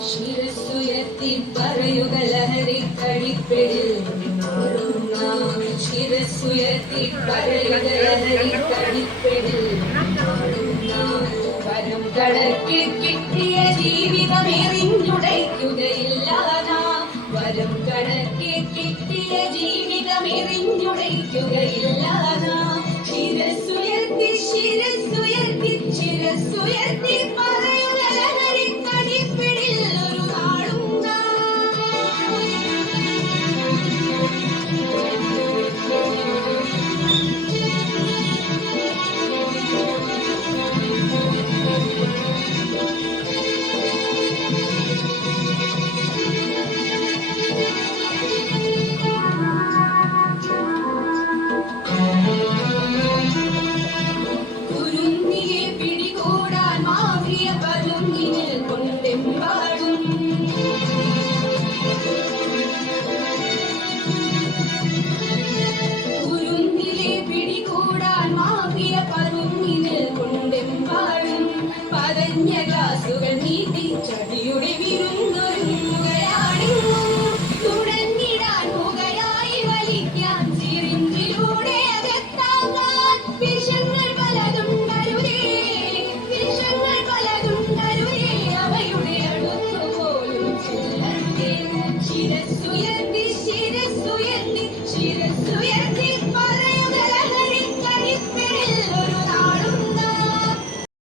ശിരസ്സുയർത്തി പറയുക ലഹരി കഴിപ്പിടിൽ ശിരസ്സുയർത്തി പറയുക ലഹരി കഴിപ്പിടിൽ വരും കടക്ക് കിട്ടിയ ജീവിതമെറിഞ്ഞുടയ്ക്കുകയില്ല നാം വരും കടക്ക് കിട്ടിയ ജീവിതമെറിഞ്ഞുടയ്ക്കുകയില്ല നാം ശിരസ്സുയർത്തി ശിരസ്സുയർത്തി ശിരസ്സുയർത്തി പറയുക ലഹരി കഴിപ്പിടിൽ ഒരു ഗ്ലാസുകൾ നീട്ടി ചടിയുടെ വിരുന്നൊരുങ്ങുകയാണ് തുടങ്ങിടാൻ മുകയായി വലിക്കാൻ